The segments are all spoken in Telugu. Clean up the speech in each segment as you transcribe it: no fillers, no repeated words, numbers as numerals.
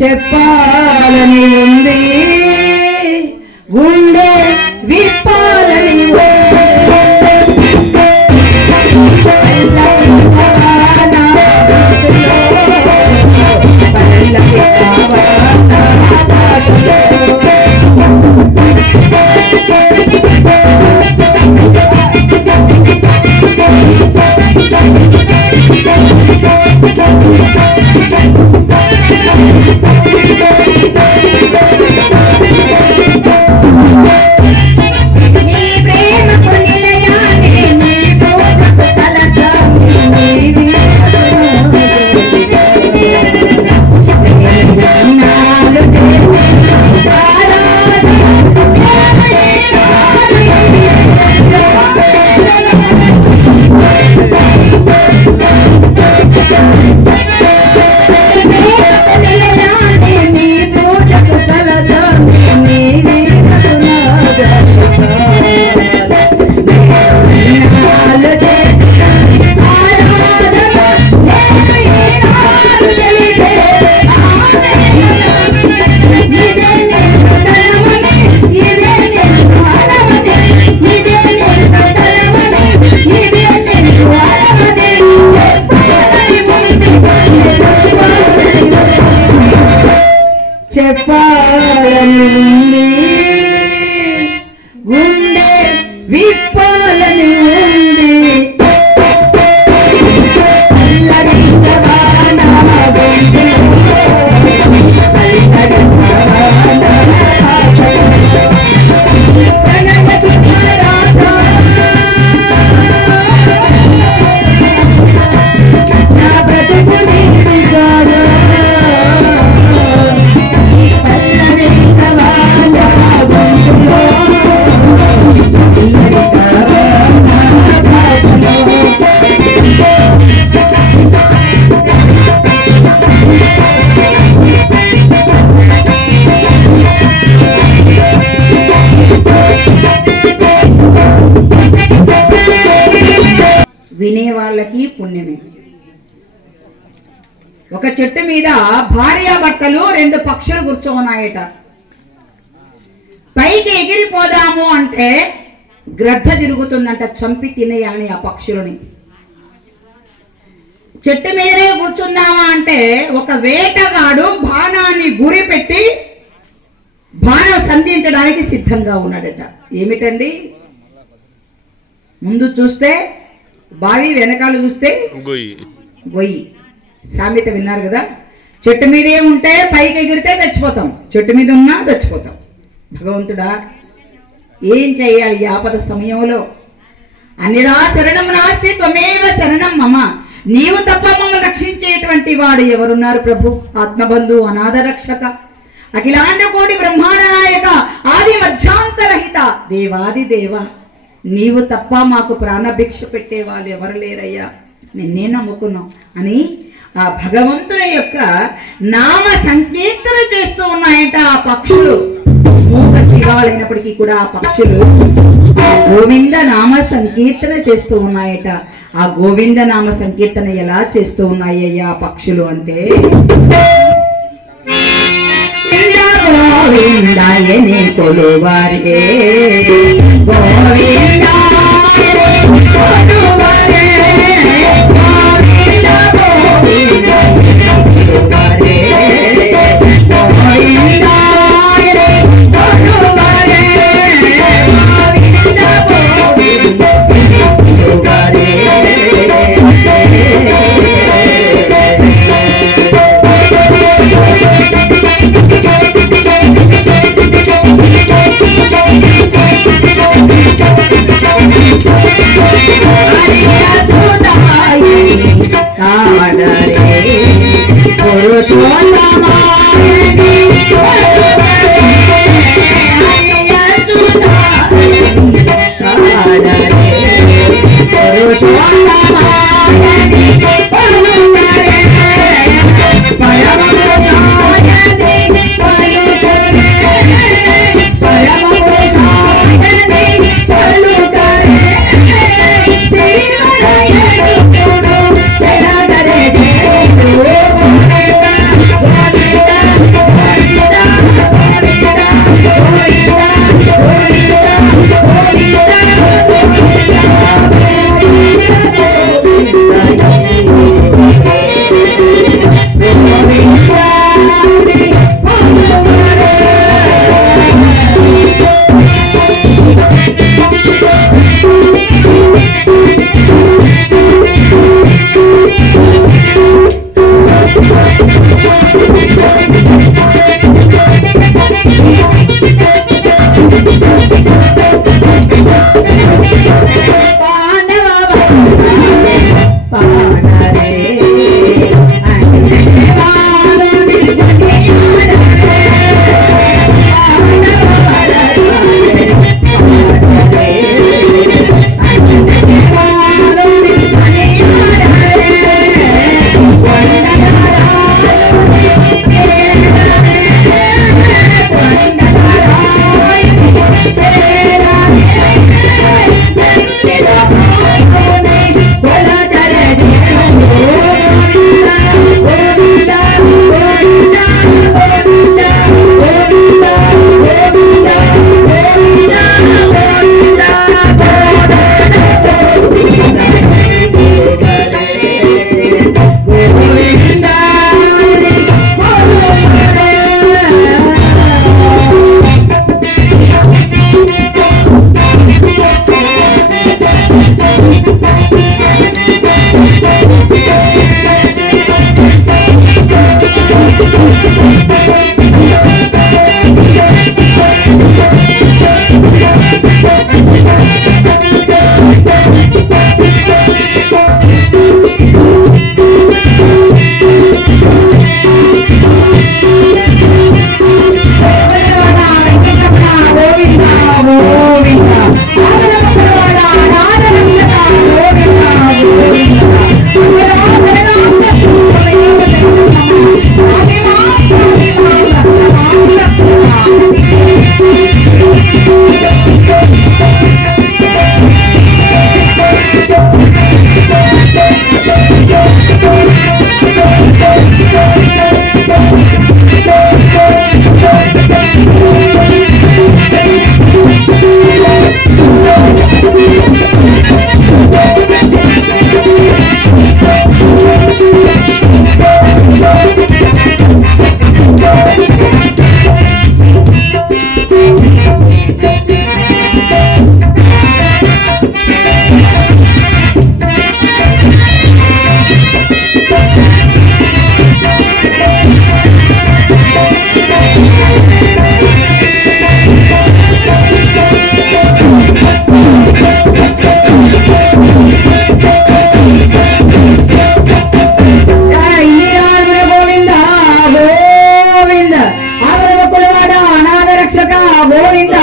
చెప్పాలని ఉంది గుండె విప్పాలని చెప్పాలని ఉంది గుండె విప్పాలని ఉంది వినే వాళ్ళకి పుణ్యమే. ఒక చెట్టు మీద భార్యాభర్తలు 2 పక్షులు కూర్చోన్నాయట. పైకి ఎగిరిపోదాము అంటే గ్రద్ద తిరుగుతుందంట, చంపి తినేయాలని ఆ పక్షులని. చెట్టు మీదనే కూర్చుందామా అంటే ఒక వేటగాడు బాణాన్ని గురి పెట్టి బాణం సంధించడానికి సిద్ధంగా ఉన్నాడట. ఏమిటండి, ముందు చూస్తే బావి, వెనకాల చూస్తే గొయ్యి. సామెత విన్నారు కదా. చెట్టు మీదే ఉంటే పైకి ఎగిరితే చచ్చిపోతాం, చెట్టు మీద ఉన్నా చచ్చిపోతాం. భగవంతుడా ఏం చేయాలి ఈ ఆపద సమయంలో? అన్నిరా శరణం నాస్తి త్వమేవ శరణం మమ, నీవు తప్ప మమ్మల్ని రక్షించేటువంటి వాడు ఎవరున్నారు ప్రభు? ఆత్మబంధు, అనాథ రక్షక, అఖిలాండ కోటి బ్రహ్మాండ నాయక, ఆది మధ్యాంతరహిత దేవాది దేవ, నీవు తప్ప మాకు ప్రాణభిక్ష పెట్టే వాళ్ళు ఎవరు లేరయ్యా, నిన్నే నమ్ముకున్నాం అని ఆ భగవంతుని యొక్క నామ సంకీర్తన చేస్తూ ఉన్నాయంట ఆ పక్షులు. మూగ జీవాలైనప్పటికీ కూడా ఆ పక్షులు గోవింద నామ సంకీర్తన చేస్తూ ఉన్నాయట. ఆ గోవింద నామ సంకీర్తన ఎలా చేస్తూ ఉన్నాయ్యా ఆ పక్షులు అంటే, గోవిందాయని కొలువారే గోవిందాయని కొలువారే గోవింద గోవిందాయని కొలువారే గోవిందాయని కొలువారే గోవింద గోవిందాయని కొలువారే. గోవింద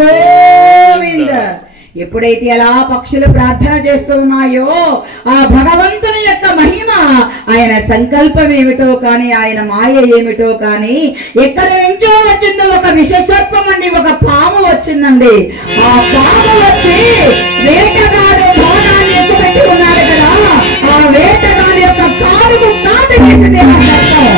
గోవింద. ఎప్పుడైతే అలా పక్షులు ప్రార్థన చేస్తున్నాయో ఆ భగవంతుని యొక్క మహిమ, ఆయన సంకల్పం ఏమిటో కానీ, ఆయన మాయ ఏమిటో కానీ, ఎక్కడి నుంచో వచ్చిందో ఒక విషసర్పం అండి, ఒక పాము వచ్చిందండి. ఆ పాము వచ్చి వేటగాడు భవనాన్ని ఎక్కుపెట్టి ఉన్నాడు కదా, ఆ వేటగాడి యొక్క కాలుకు కాటు వేసింది ఆ సర్పం.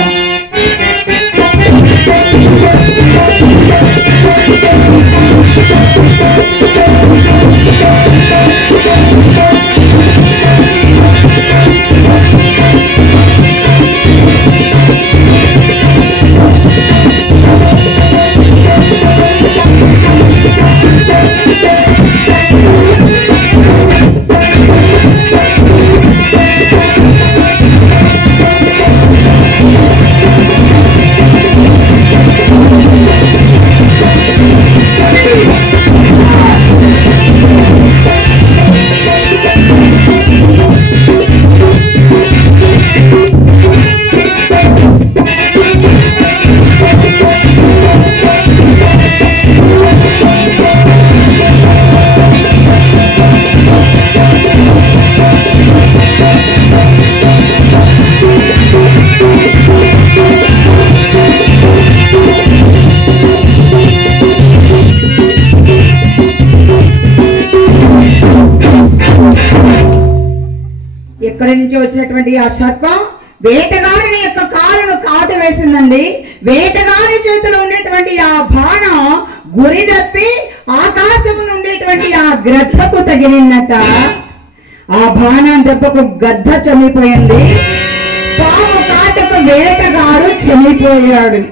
ఎక్కడి నుంచి వచ్చినటువంటి ఆ సర్పం వేటగాడిని యొక్క కాలును కాటు వేసిందండి. వేటగాడి చేతిలో ఉండేటువంటి ఆ బాణం గురి తప్పి ఆకాశం ఉండేటువంటి ఆ గ్రద్దకు తగిలిందట. ఆ బాణం దెబ్బకు గద్ద చనిపోయింది. పాము కాటుకు వేటగాడు చనిపోయాడు.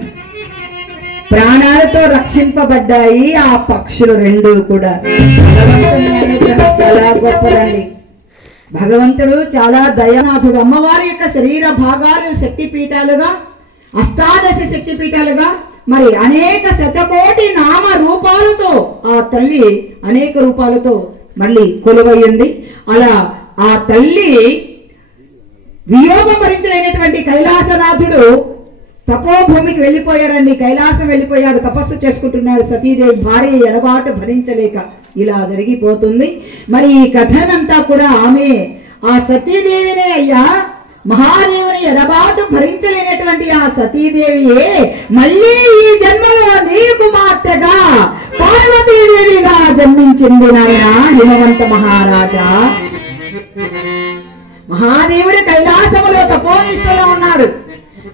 ప్రాణాలతో రక్షింపబడ్డాయి ఆ పక్షులు రెండు కూడా. చాలా గొప్పదండి. భగవంతుడు చాలా దయానాథుడు. అమ్మవారి యొక్క శరీర భాగాలు శక్తిపీఠాలుగా, అష్టాదశ శక్తిపీఠాలుగా, మరి అనేక శతకోటి నామ రూపాలతో ఆ తల్లి అనేక రూపాలతో మళ్ళీ కొలువయ్యింది. అలా ఆ తల్లి వియోగం భరించలేనటువంటి కైలాసనాథుడు తపోభూమికి వెళ్ళిపోయాడండి. కైలాసం వెళ్ళిపోయాడు, తపస్సు చేసుకుంటున్నాడు. సతీదేవి భార్య ఎడబాటు భరించలేక ఇలా జరిగిపోతుంది. మరి ఈ కథనంతా కూడా ఆమె ఆ సతీదేవినే అయ్యా, మహాదేవుని ఎడబాటు భరించలేనటువంటి ఆ సతీదేవియే మళ్ళీ ఈ జన్మలో నీ కుమార్తెగా పార్వతీదేవిగా జన్మించింది నాయన హిమవంత మహారాజా. మహాదేవుడు కైలాసములో తపోనిష్టలో ఉన్నాడు.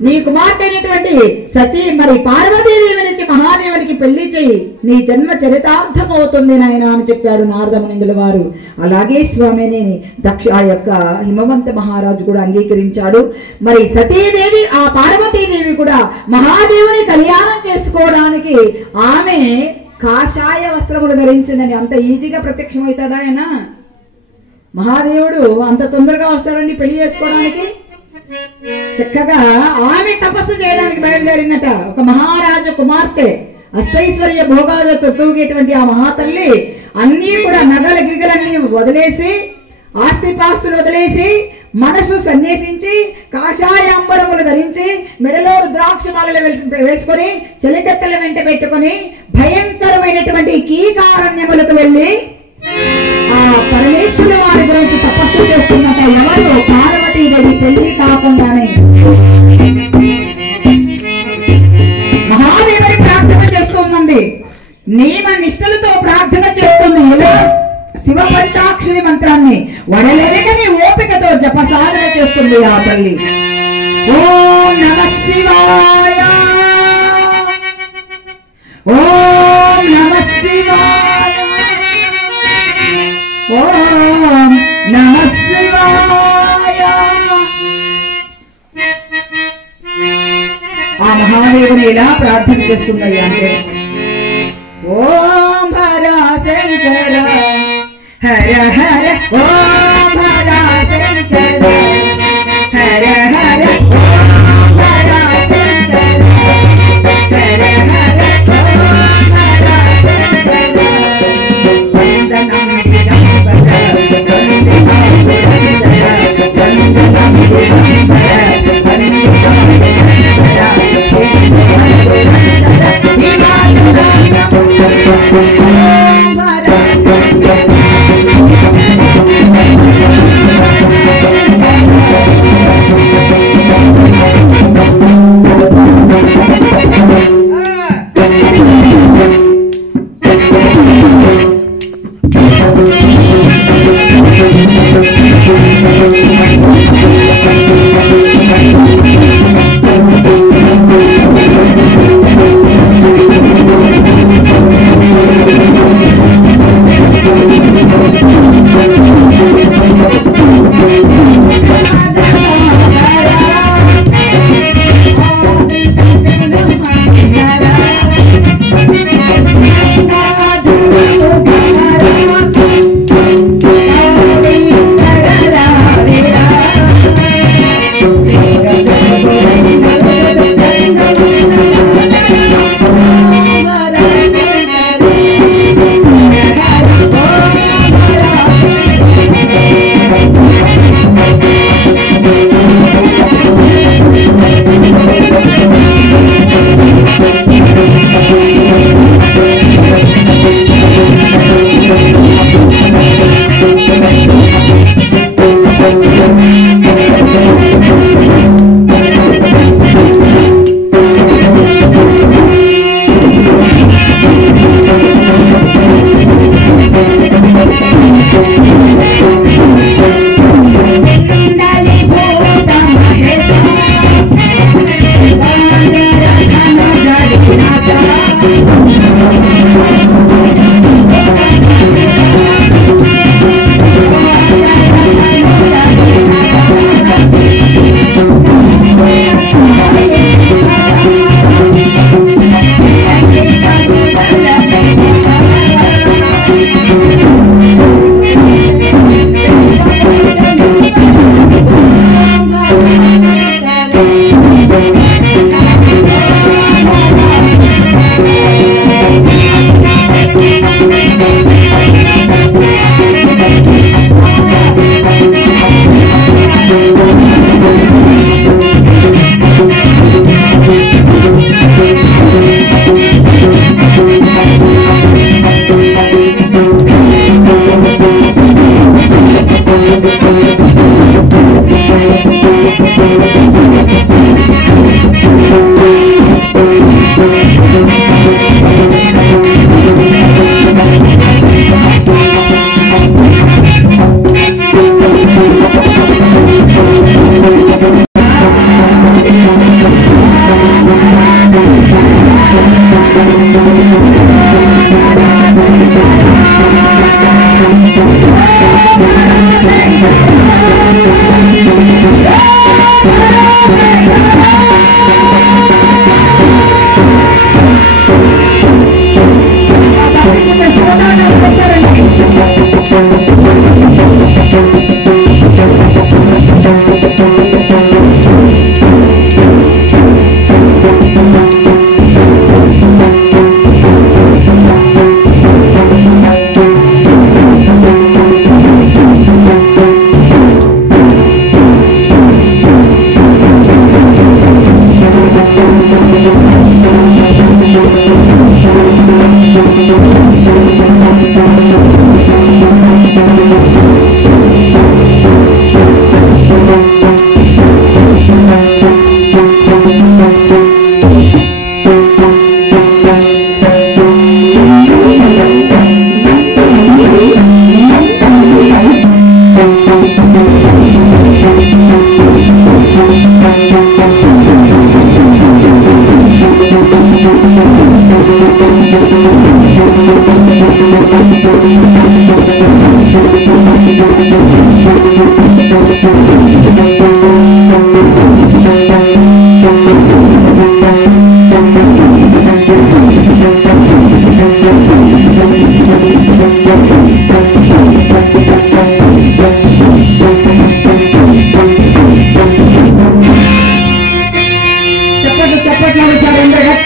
నీ కుమార్తె అయినటువంటి సతీ మరి పార్వతీదేవి నుంచి మహాదేవునికి పెళ్లి చెయ్యి, నీ జన్మ చరితార్థమవుతుంది నాయన అని చెప్పాడు నారద మునిందుల వారు. అలాగే స్వామిని ఆ యొక్క హిమవంత మహారాజు కూడా అంగీకరించాడు. మరి సతీదేవి ఆ పార్వతీదేవి కూడా మహాదేవుని కళ్యాణం చేసుకోవడానికి ఆమె కాషాయ వస్త్రములు ధరించిందని. అంత ఈజీగా ప్రత్యక్షమవుతాడా ఆయన? మహాదేవుడు అంత తొందరగా వస్తాడండి పెళ్లి చేసుకోవడానికి? చక్కగా ఆమె తపస్సు చేయడానికి బయలుదేరిందట. ఒక మహారాజు కుమార్తె, అష్టైశ్వర్య భోగాలతో తూగేటువంటి ఆ మహాతల్లి అన్నీ కూడా నగల గిగలన్నీ వదిలేసి, ఆస్తిపాస్తులు వదిలేసి, మనసు సన్యాసించి, కాషాయ అంబరములు ధరించి, మెడలో రుద్రాక్షమాలలు వేసుకొని, చెలికత్తెల వెంట పెట్టుకుని భయంకరమైనటువంటి కీకారణ్యములకు వెళ్ళి ఆ పరమేశ్వరుల వారి గురించి తపస్సు చేస్తున్నట. ఎవరు? పార్వతీదేవి పెళ్లి కాకుండానే మహాదేవుని ప్రార్థన చేస్తుందండి. నియమ నిష్ఠలతో ప్రార్థన చేస్తుంది. ఇలా శివ పంచాక్షరి మంత్రాన్ని వడలేకని ఓపికతో జప సాధన చేస్తుంది ఆ తల్లి. ఓం నమః శివాయ, ఓం నమః శివాయ, ఓం నమః శివాయ. ఆ మహాదేవుని ఇలా ప్రార్థన చేస్తుంది. అంటే ఓం హర శంకర హర హర, ఓం హర శంకర హర హర, ఓం హర శంకర హర హర, ఓం హర శంకర. వందనం వందనం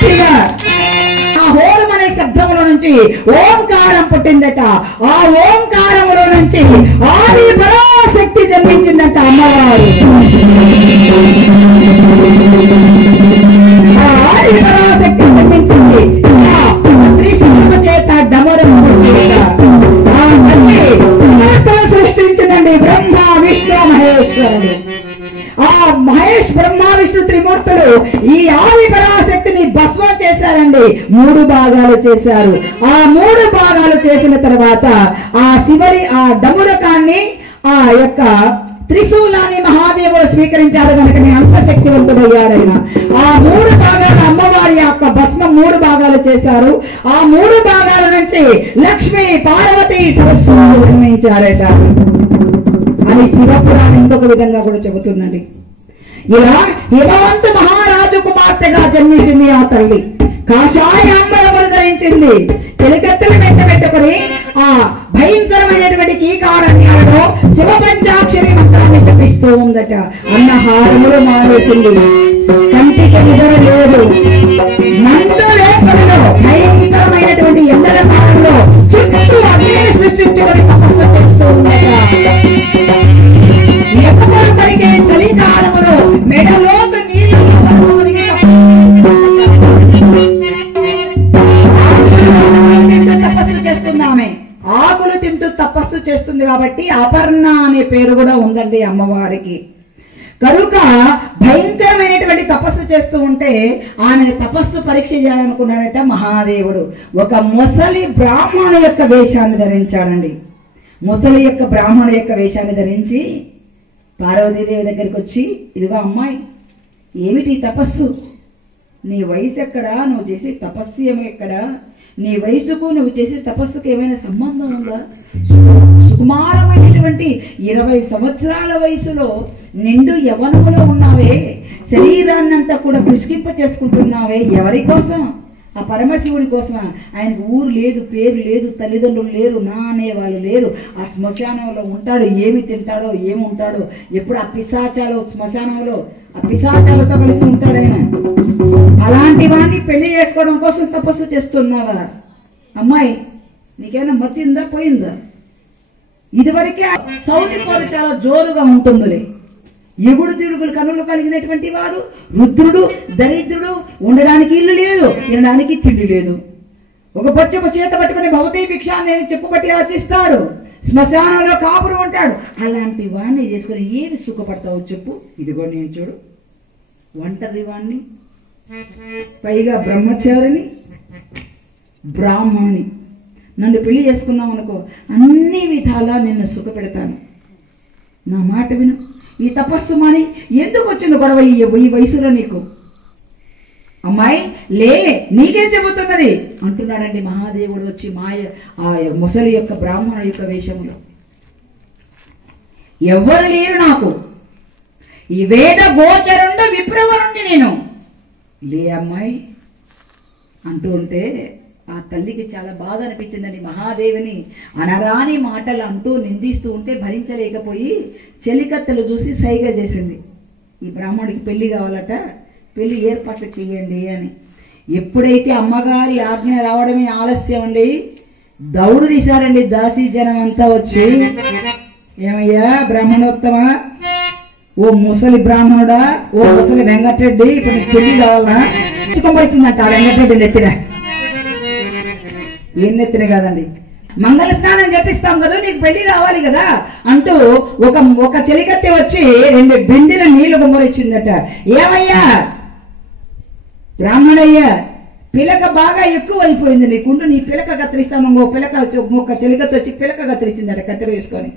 గట్టిగా ఆ హోరం అనే శబ్దంలో నుంచి ఓంకారం పుట్టిందట. ఆ ఓంకారంలో నుంచి ఆది పరాశక్తి జన్మించిందట అమ్మవారు. ఆ ఆది పరాశక్తి జన్మించింది. త్రిశూల చేత డమరం సృష్టించిందండి బ్రహ్మ విష్ణు మహేశ్వరుడు. ఆ మహేష్ బ్రహ్మ విష్ణు త్రిమూర్తులు ఈ ఆది పరాశక్తిని భస్మం చేశారండి. 3 భాగాలు చేశారు. ఆ 3 భాగాలు చేసిన తర్వాత ఆ శివరి ఆ డమురకాన్ని ఆ యొక్క త్రిశూలాన్ని మహాదేవుడు స్వీకరించారు కనుక అంత శక్తివంతుడయ్యారైన. ఆ 3 భాగాలు అమ్మవారి యొక్క భస్మం 3 భాగాలు చేశారు. ఆ 3 భాగాల నుంచి లక్ష్మి పార్వతి సరస్వతి నిర్మించారట అని శివపురాణం ఇంకొక విధంగా కూడా చెబుతుందండి. ఇలా హిమవంత మహారాజు కుమార్తెగా జన్మించింది ఆ తల్లి. కాషాయ అంబరములు ధరించింది. చెలికత్తెలు వెంటబెట్టుకుని ఆ భయంకరమైనటువంటి కీకారణ్యాలలో శివ పంచాక్షరి మంత్రాన్ని జపిస్తూ ఉందట. అన్న హారములు మానేసింది. కంటికి నిద్ర లేదు. మండు వేసవిలో భయంకరమైనటువంటి ఎండల కాలంలో చుట్టూ అగ్నిని సృష్టించుకొని తపస్సు చేస్తూ ఉందట. ఎప్పుడు పలికే చలికాలములో మెడలోతు నీళ్ళు తపస్సు చేస్తున్నామే. ఆకులు తింటూ తపస్సు చేస్తుంది కాబట్టి అపర్ణ అనే పేరు కూడా ఉందండి అమ్మవారికి. కనుక భయంకరమైనటువంటి తపస్సు చేస్తూ ఉంటే ఆమె తపస్సు పరీక్ష చేయాలనుకున్నాడట మహాదేవుడు. ఒక ముసలి బ్రాహ్మణు యొక్క వేషాన్ని ధరించాడండి. ముసలి యొక్క బ్రాహ్మణు యొక్క వేషాన్ని ధరించి పార్వతీదేవి దగ్గరికి వచ్చి, ఇదిగో అమ్మాయి, ఏమిటి తపస్సు? నీ వయసు ఎక్కడా? నువ్వు చేసే తపస్సు ఏమి ఎక్కడా? నీ వయసుకు నువ్వు చేసే తపస్సుకు ఏమైనా సంబంధం ఉందా? సుకుమారమైనటువంటి 20 సంవత్సరాల వయసులో నిండు యవ్వనములో ఉన్నావే, శరీరాన్నంతా కూడా పుష్కింప చేసుకుంటున్నావే, ఎవరి కోసం? ఆ పరమశివుడి కోసమా? ఆయనకు ఊరు లేదు, పేరు లేదు, తల్లిదండ్రులు లేరు, నా అనేవాళ్ళు లేరు. ఆ శ్మశానంలో ఉంటాడు. ఏమి తింటాడో ఏమి ఉంటాడో, ఎప్పుడు ఆ పిశాచాలు శ్మశానంలో ఆ పిశాచాలతో కలిసి ఉంటాడు ఆయన. అలాంటి వాడిని పెళ్లి చేసుకోవడం కోసం తపస్సు చేస్తున్నావా? అమ్మాయి, నీకేమైనా మత్తిందా పోయిందా? ఇదివరకే సౌతి పోరు చాలా జోరుగా ఉంటుందిలే. ఎగుడు తిరుగులు కనులు కలిగినటువంటి వాడు, రుద్రుడు, దరిద్రుడు, ఉండడానికి ఇల్లు లేదు, తినడానికి తిండి లేదు. ఒక పచ్చపు చేత పట్టుకుని భవతీ భిక్షాన్ని చెప్పుబట్టి ఆశిస్తాడు. శ్మశానంలో కాపురం ఉంటాడు. అలాంటి వాడిని చేసుకుని ఏమి సుఖపడతావు చెప్పు? ఇదిగో నేను చూడు, ఒంటరి వాణ్ణి, పైగా బ్రహ్మచారిని, బ్రాహ్మణుని. నన్ను పెళ్లి చేసుకున్నావు అనుకో, అన్ని విధాలా నిన్ను సుఖపెడతాను. నా మాట విను. ఈ తపస్సు మాని ఎందుకు వచ్చింది గొడవ ఈ వయసులో నీకు? అమ్మాయి లే, నీకేం చెబుతున్నది అంటున్నాడండి మహాదేవుడు వచ్చి ఆ ముసలి యొక్క బ్రాహ్మణ యొక్క వేషంలో. ఎవరు లేరు నాకు, ఈ వేద గోచరుండ విప్రవరుణ్ణి నేను. లే అమ్మాయి అంటూ ఉంటే ఆ తల్లికి చాలా బాధ అనిపించిందండి. మహాదేవిని అనరాని మాటలు అంటూ నిందిస్తూ ఉంటే భరించలేకపోయి చెలికత్తెలు చూసి సైగ చేసింది. ఈ బ్రాహ్మణుడికి పెళ్లి కావాలట, పెళ్లి ఏర్పాట్లు చేయండి అని. ఎప్పుడైతే అమ్మగారి ఆజ్ఞ రావడమే ఆలస్యం అండి, దౌడు తీశారండి దాసీ జనం అంతా వచ్చి. ఏమయ్యా బ్రాహ్మణోత్తమా, ఓ ముసలి బ్రాహ్మణుడా, ఓ ముసలి వెంకటరెడ్డి, ఇప్పుడు నీకు పెళ్లి కావాలా? చిక్కొంపరిచిందంట ఆ వెంకటరెడ్డి నెత్తిన. ఏం నెత్తిన కాదండి, మంగళ స్నానం చేపిస్తాం కదా, నీకు పెళ్లి కావాలి కదా అంటూ ఒక చెలికత్తి వచ్చి 2 బిందెల నీళ్లు గుమ్మరిచ్చిందట. ఏమయ్యా బ్రాహ్మణయ్యా, పిలక బాగా ఎక్కువ అయిపోయింది నీకుండు, నీ పిలక కత్తిరిస్తాను. ఇంకొక చెలికత్తి వచ్చి పిలక కత్తిరించిందట కత్తిరి వేసుకొని.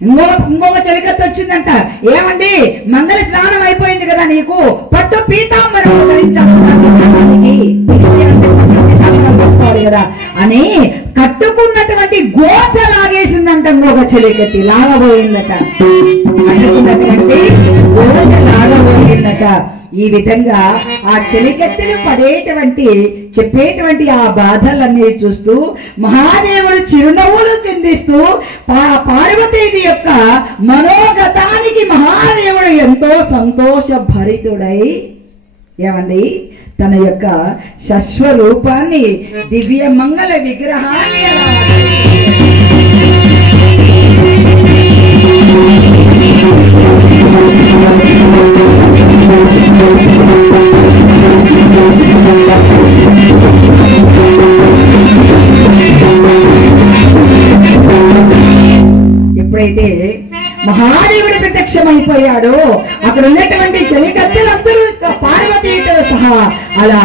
ఇంకొక చెలికత్తి వచ్చిందంట. ఏమండి మంగళ స్నానం అయిపోయింది కదా, నీకు పట్టు పీతాంబరం కదా అని కట్టుకున్నటువంటి గోస లాగేసిందంట. ఇంకొక చెలికత్తి లాగబోయిందట. కట్టుకున్నటువంటి గోస లాగబోయిందట. ఈ విధంగా ఆ చెలికత్తెలు చెప్పేటువంటి ఆ బాధలన్నీ చూస్తూ మహాదేవుడు చిరునవ్వులు చిందిస్తూ పార్వతీదేవి యొక్క మనోగతానికి మహాదేవుడు ఎంతో సంతోష భరితుడై ఏమండి తన యొక్క శశ్వరూపాన్ని దివ్య మంగళ విగ్రహాన్ని ఎప్పుడైతే మహాదేవుడు ప్రత్యక్షమైపోయాడో అక్కడ ఉన్నటువంటి చెలికత్తెలందరూ పార్వతీతో సహా అలా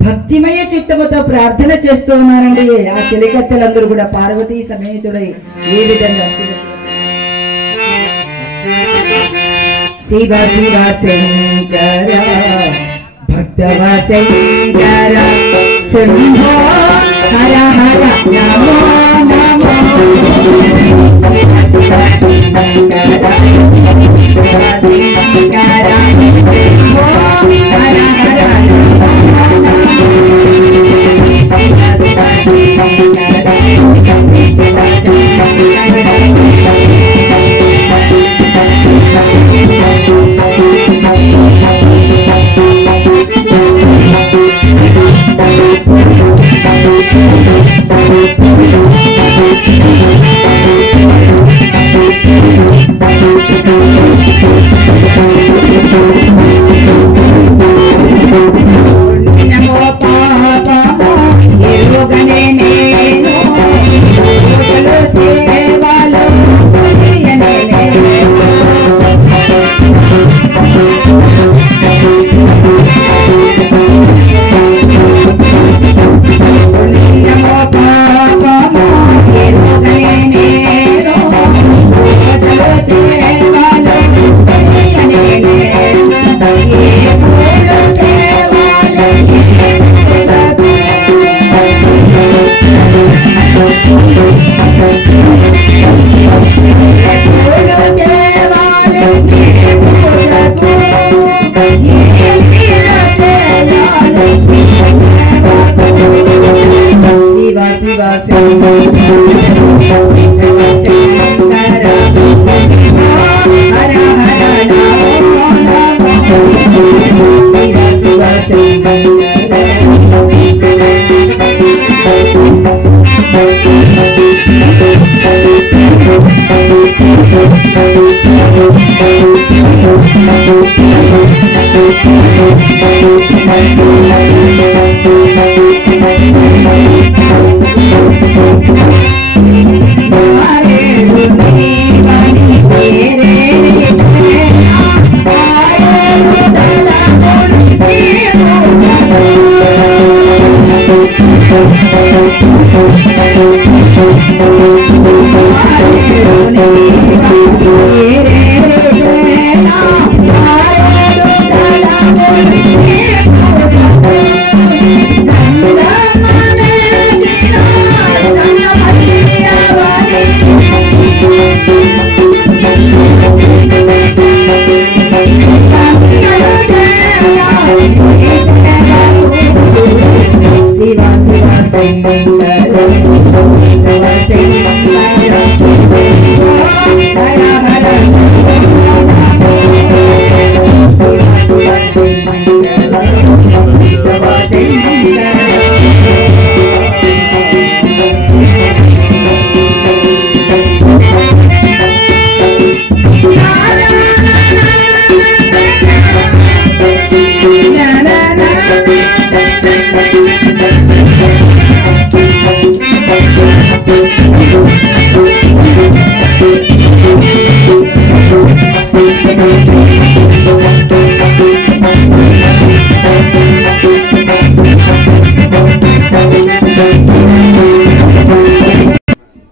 భక్తిమయ చిత్తముతో ప్రార్థన చేస్తూ ఉన్నారండి. ఆ చెలికత్తెలందరూ కూడా పార్వతీ సమేతుడై ఏ విధంగా శివ శివ శంకర భక్తవ శంకర శంభో హర హర నమో నమో శివ శంకర శంభో హర హర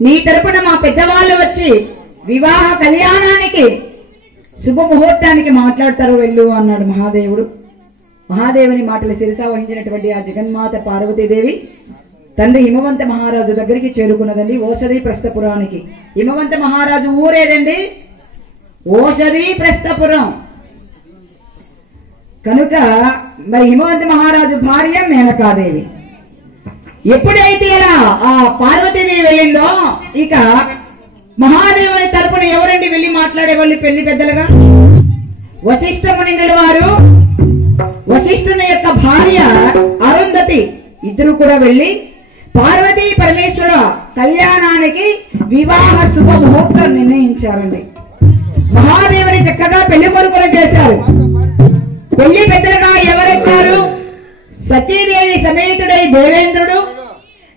నీ తరపున మా పెద్దవాళ్ళు వచ్చి వివాహ కళ్యాణానికి శుభముహూర్తానికి మాట్లాడతారు వెళ్ళు అన్నాడు మహాదేవుడు. మహాదేవుని మాటలు శిరసా వహించినటువంటి ఆ జగన్మాత పార్వతీదేవి తండ్రి హిమవంత మహారాజు దగ్గరికి చేరుకున్నదండి. ఓషధి ప్రస్థపురానికి. హిమవంత మహారాజు ఊరేదండి ఓషధి ప్రస్థపురం. కనుక మరి హిమవంత మహారాజు భార్య మేనకాదేవి. ఎప్పుడైతే ఇలా ఆ పార్వతీదేవి వెళ్ళిందో ఇక మహాదేవుని తరపున ఎవరండి వెళ్ళి మాట్లాడేవాళ్ళు పెళ్లి పెద్దలుగా? వశిష్ఠ మునింద్రుడు వారు, వశిష్ఠుని యొక్క భార్య అరుంధతి ఇద్దరు కూడా వెళ్ళి పార్వతీ పరమేశ్వర కళ్యాణానికి వివాహ శుభ ముహూర్తం నిర్ణయించారండి. మహాదేవుని చక్కగా పెళ్లి కొడుకులు చేశారు. పెళ్లి పెద్దలుగా ఎవరొచ్చారు? సచీదేవి సమేతుడై దేవేంద్రుడు,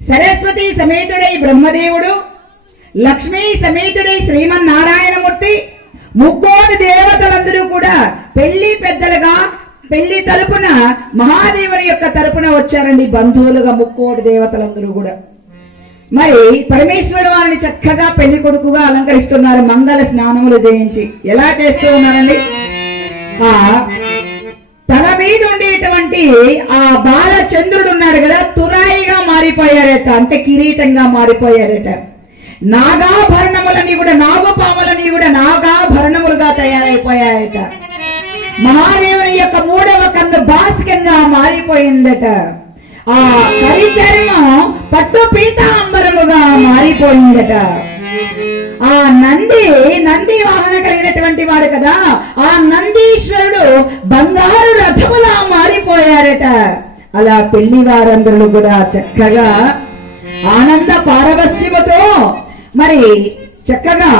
సరస్వతి సమేతుడై బ్రహ్మదేవుడు, లక్ష్మీ సమేతుడై శ్రీమన్నారాయణమూర్తి, ముక్కోటి దేవతలందరూ కూడా పెళ్లి పెద్దలుగా పెళ్లి తరపున మహాదేవుని యొక్క తరపున వచ్చారండి. బంధువులుగా ముక్కోటి దేవతలందరూ కూడా. మరి పరమేశ్వరుడు వారిని చక్కగా పెళ్లి కొడుకుగా అలంకరిస్తున్నారు. మంగళ స్నానములు చేయించి ఎలా చేస్తూ ఉన్నారండి? తల మీద ఉండేటువంటి ఆ బాలచంద్రుడు ఉన్నాడు కదా, తురాయిగా మారిపోయారట, అంటే కిరీటంగా మారిపోయారట. నాగాభరణములని కూడా, నాగపాములని కూడా నాగాభరణములుగా తయారైపోయాయట. మహాదేవుని యొక్క మూడవ కన్ను బాసికంగా మారిపోయిందట. ఆ పరిచర్మం పట్టు పీతాంబరముగా మారిపోయిందట. ఆ నంది వాహన కలిగినటువంటి వాడు కదా, ఆ నందీశ్వరుడు బంగారు రథములా మారిపోయారట. అలా పెళ్లి వారందరూ కూడా చక్కగా ఆనంద పారవస్యముతో మరి చక్కగా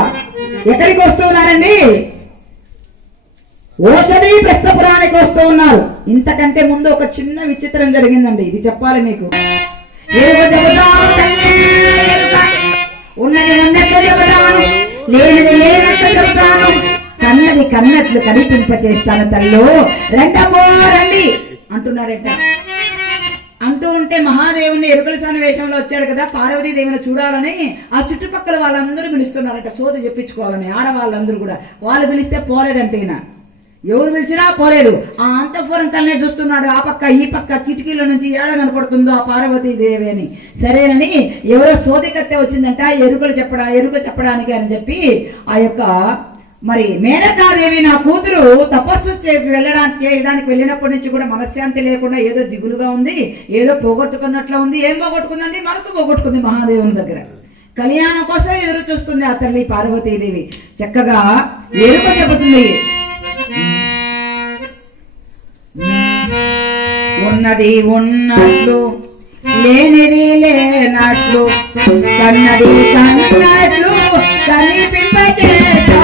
ఎక్కడికి వస్తూ ఉన్నారండి? ఓషధి ప్రస్థపురానికి వస్తూ ఉన్నారు. ఇంతకంటే ముందు ఒక చిన్న విచిత్రం జరిగిందండి, ఇది చెప్పాలి మీకు. ఉన్నది ఉన్నట్లు చెబుతాను, లేనిది లేనట్లు చెబుతాను, కన్నది కన్నట్లు కనిపింపచేస్తాను తల్లు, రెండమ్మో రండి అంటున్నారట. అంటూ ఉంటే మహాదేవుని ఎరుకల సన్నివేశంలో వచ్చాడు కదా, పార్వతీదేవిని చూడాలని ఆ చుట్టుపక్కల వాళ్ళందరూ పిలుస్తున్నారట, సోది చెప్పించుకోవాలని. ఆడవాళ్ళందరూ కూడా వాళ్ళు పిలిస్తే పోలేదంటే ఈయన ఎవరు పిలిచినా పోలేదు. ఆ అంతఃపురం కల్నే చూస్తున్నాడు, ఆ పక్క ఈ పక్క కిటికీల నుంచి ఏడ కనపడుతుందో ఆ పార్వతీదేవి అని. సరేనని ఎవరో సోది కట్టే వచ్చిందంట ఎరుక చెప్పడానికి అని చెప్పి ఆ యొక్క మరి మేనకాదేవి నా కూతురు తపస్సు చేయడానికి వెళ్ళినప్పటి నుంచి కూడా మనశ్శాంతి లేకుండా ఏదో దిగులుగా ఉంది, ఏదో పోగొట్టుకున్నట్లా ఉంది. ఏం పోగొట్టుకుందండి? మనసు పోగొట్టుకుంది మహాదేవుని దగ్గర. కళ్యాణం కోసం ఎదురు చూస్తుంది ఆ తల్లి పార్వతీదేవి. చక్కగా ఎరుక చెబుతుంది, ఉన్నది ఉన్నట్లు లేనిది లేనట్లు కన్నది కన్నట్లు కనిపింపచేస్తారు.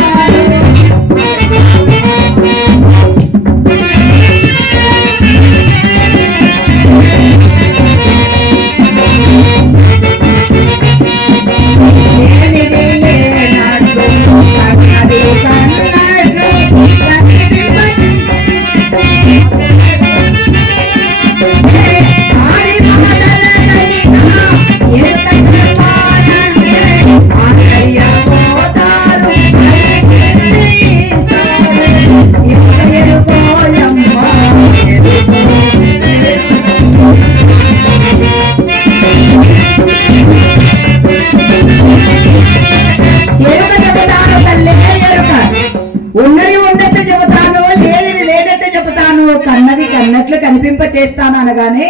కనిపింప చేస్తాను అనగానే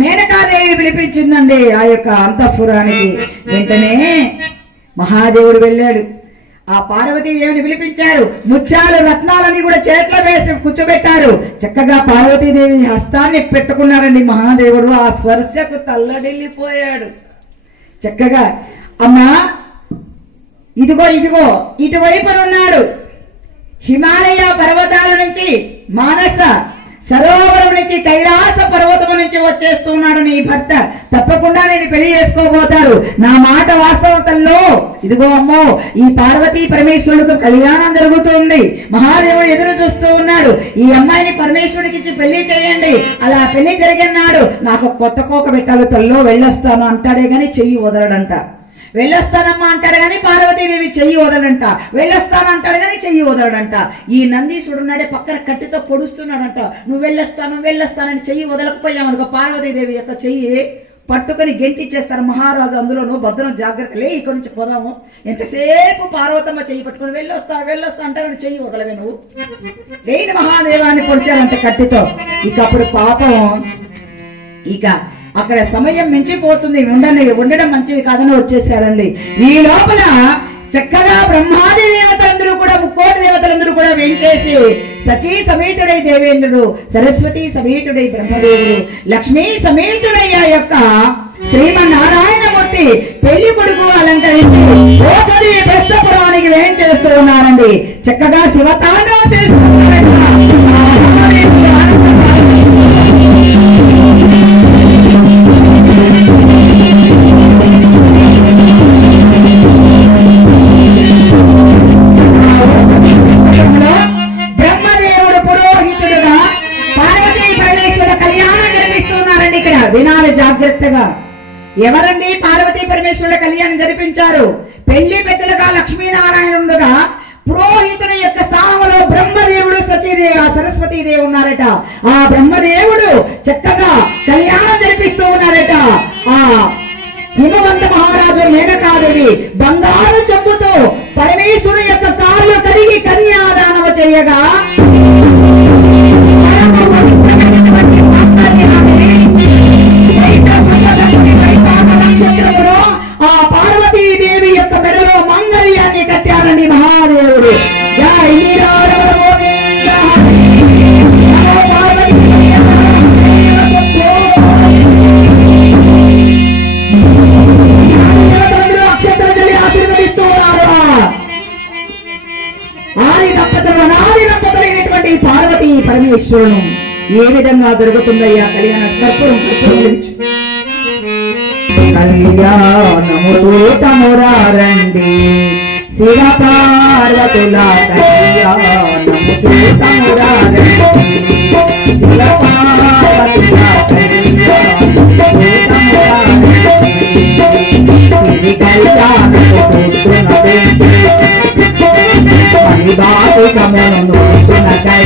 మేనకాదేవి పిలిపించిందండి ఆ యొక్క అంతఃపురానికి. వెంటనే మహాదేవుడు వెళ్ళాడు, ఆ పార్వతీదేవిని పిలిపించారు. ముత్యాలు రత్నాలని కూడా చేతిలో వేసి కూర్చోబెట్టారు. చక్కగా పార్వతీదేవి హస్తాన్ని పెట్టుకున్నారండి మహాదేవుడు. ఆ స్పర్శకు తల్లడిల్లిపోయాడు. చక్కగా అమ్మా ఇదిగో ఇదిగో ఇటువైపునున్నాడు, హిమాలయ పర్వతాల నుంచి మానస సరోవరం నుంచి కైలాస పర్వతం నుంచి వచ్చేస్తున్నాడు నీ భర్త, తప్పకుండా నేను పెళ్లి చేసుకోబోతారు, నా మాట వాస్తవతల్లో. ఇదిగో అమ్మో ఈ పార్వతీ పరమేశ్వరుడికి కళ్యాణం జరుగుతుంది, మహాదేవుడు ఎదురు చూస్తూ ఉన్నాడు, ఈ అమ్మాయిని పరమేశ్వరుడికి ఇచ్చి పెళ్లి చేయండి. అలా పెళ్లి జరిగినాడు నాకు కొత్త కోక పెట్టాలి తల్లో, వెళ్ళొస్తాను అంటాడే గాని చెయ్యి వదలడంట. వెళ్ళొస్తానమ్మా అంటాడు కానీ పార్వతీదేవి చెయ్యి వదలంట. వెళ్ళొస్తాను అంటాడు కానీ చెయ్యి వదలడంట. ఈ నందీశ్వరుడు ఉన్నాడే పక్కన కత్తితో పొడుస్తున్నాడంట. నువ్వు వెళ్ళొస్తానని చెయ్యి వదలకపోయామనుకో పార్వతీదేవి యొక్క చెయ్యి పట్టుకొని గెంటిచ్చేస్తారు మహారాజు. అందులోనూ భద్రం జాగ్రత్త, లే ఇక్కడి నుంచి పోదాము. ఎంతసేపు పార్వతమ్మ చెయ్యి పట్టుకొని వెళ్ళొస్తా అంటారని చెయ్యి వదలవే నువ్వు, లేని మహాదేవాన్ని పొడిచారంట కత్తితో. ఇక అప్పుడు పాపం ఇక అక్కడ సమయం మించిపోతుంది, ఉండడం మంచిది కాదని వచ్చేసాడండి. ఈ లోపల చక్కగా బ్రహ్మాది దేవతలందరూ కూడా ముక్కోటి దేవతలందరూ కూడా వేంచేసి సచీ సమేతుడై దేవేంద్రుడు, సరస్వతి సమేతుడై బ్రహ్మదేవుడు, లక్ష్మీ సమేతుడై ఆ యొక్క శ్రీమన్నారాయణమూర్తి పెళ్లి కొడుకు అలంకరించి ఓపరి ప్రస్థపురానికి వేంచేస్తూ ఉన్నారండి. చక్కగా శివతాండవం చేస్తున్నారండి. బ్రహ్మదేవుడు పురోహితుడుగా పార్వతీ పరమేశ్వర కళ్యాణం జరిపిస్తున్నారండి. ఇక్కడ వినాలి జాగ్రత్తగా. ఎవరండి పార్వతీ పరమేశ్వరుల కళ్యాణం జరిపించారు? పెళ్లి పెద్దలుగా లక్ష్మీనారాయణుడుగా పురోహితుని యొక్క స్థానంలో బ్రహ్మదేవుడు సరస్వతీదేవి ఉన్నారట. ఆ బ్రహ్మదేవుడు చక్కగా కళ్యాణం జరిపిస్తూ ఉన్నారట. ఆ హిమవంత మహారాజు మేనకాదేవి బంగారు చెంబుతో పరమేశ్వరుని యొక్క కాళ్ళు కడిగి కన్యాదానం చేయగా నక్షత్రములో ఆ పార్వతీదేవి యొక్క మెడలో మంగళ్యాన్ని కట్టారండి మహాదేవుడు. నక్షత్రం చల్లి ఆశీర్వదిస్తూ ఉన్నారు. ఆది దంపతులైనటువంటి పార్వతీ పరమేశ్వరును ఏ విధంగా దొరుకుతుందయ్యా కళ్యాణ కర్పూరం కళ్యాణము చూతమురారండి శివ పార్వతుల కళ్యాణము చూతమురారండి శివ పార్వతుల కళ్యాణము చూతమురారండి శివి కళ్యాణము చూస్తున్నది పరిబాటికమును నూతునకై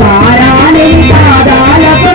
పారాని పాదాలకు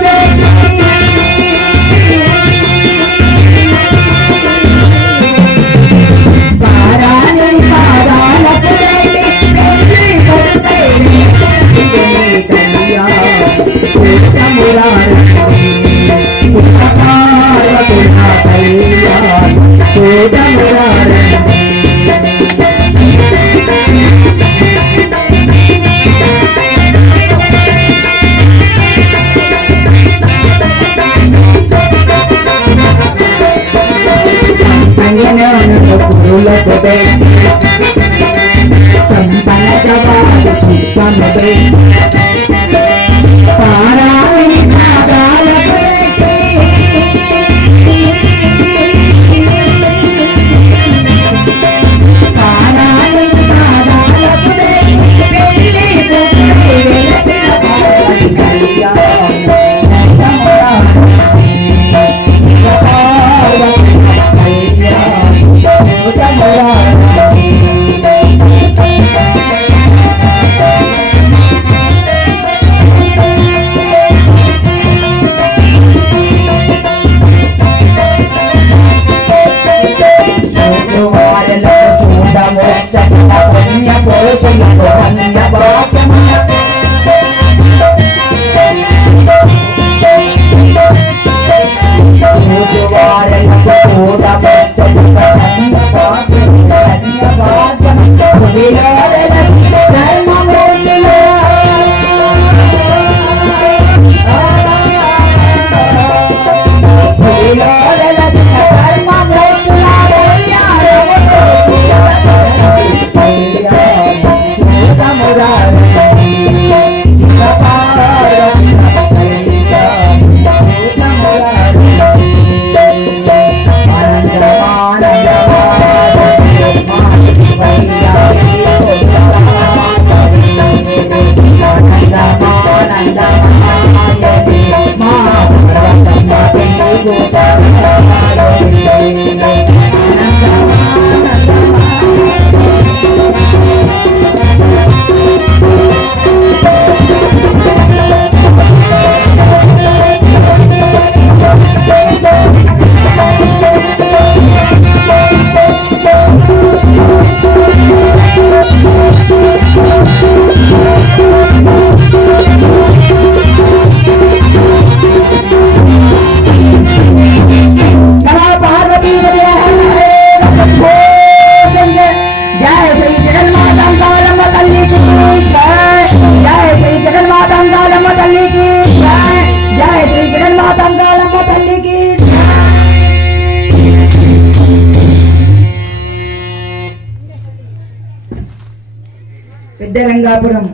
పెద్ద రంగాపురం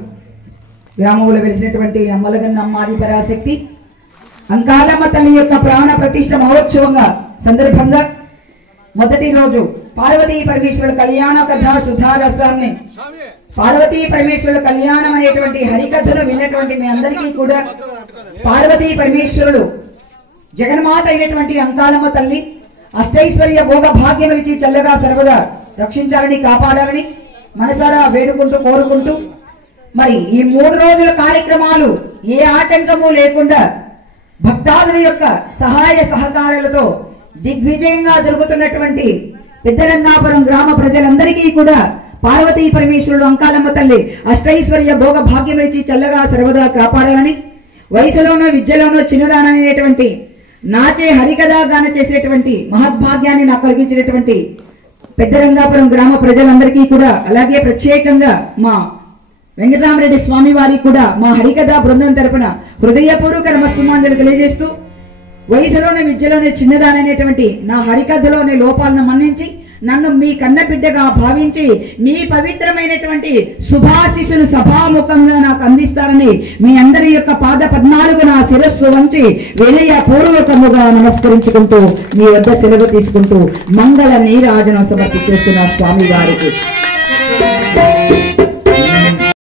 గ్రామంలో వెలిసినటువంటి అమ్మలగన్న అమ్మాది పరాశక్తి అంకాలమ్మ తల్లి యొక్క ప్రాణ ప్రతిష్ఠ మహోత్సవంగా సందర్భంగా మొదటి రోజు పార్వతీ పరమేశ్వరుల కళ్యాణ కథ సుధారసాన్ని పార్వతీ పరమేశ్వరుల కళ్యాణం అనేటువంటి హరికథను విన్నటువంటి మీ అందరికీ కూడా పార్వతీ పరమేశ్వరుడు జగన్మాత అయినటువంటి అంకాలమ్మ తల్లి అష్టైశ్వర్య భోగ భాగ్యమిచ్చి చల్లగా సర్వదా రక్షించాలని కాపాడాలని మనసారా వేడుకుంటూ కోరుకుంటూ మరి ఈ 3 రోజుల కార్యక్రమాలు ఏ ఆటంకము లేకుండా భక్తాదుల యొక్క సహాయ సహకారాలతో దిగ్విజయంగా జరుగుతున్నటువంటి పెద్దరంగాపురం గ్రామ ప్రజలందరికీ కూడా పార్వతీ పరమేశ్వరుడు అంకాలమ్మ తల్లి అష్టైశ్వర్య భోగ భాగ్యమిచ్చి చల్లగా సర్వదా కాపాడాలని వయసులోనో విద్యలోనో చిన్నదాననేటువంటి నాచే హరికథా గాన చేసేటువంటి మహద్భాగ్యాన్ని నాకు కలిగించినటువంటి పెద్దరంగాపురం గ్రామ ప్రజలందరికీ కూడా అలాగే ప్రత్యేకంగా మా వెంకటరామరెడ్డి స్వామి వారికి కూడా మా హరికథా బృందం తరపున హృదయపూర్వక నమస్సుమాంజలి తెలియజేస్తూ వయసులోనే విద్యలోనే చిన్నదాననేటువంటి నా హరికథలోని లోపాలను మన్నించి నన్ను మీ కన్న బిడ్డగా భావించి మీ పవిత్రమైనటువంటి శుభాశిస్సులు సభాముఖంగా నాకు అందిస్తారని మీ అందరి యొక్క పాద పద్మాలకు నా శిరస్సు వంచి వినయ పూర్వకముగా నమస్కరించుకుంటూ మీ వద్ద సెలవు తీసుకుంటూ మంగళ నీరాజనం సమర్పించేస్తున్న స్వామి వారికి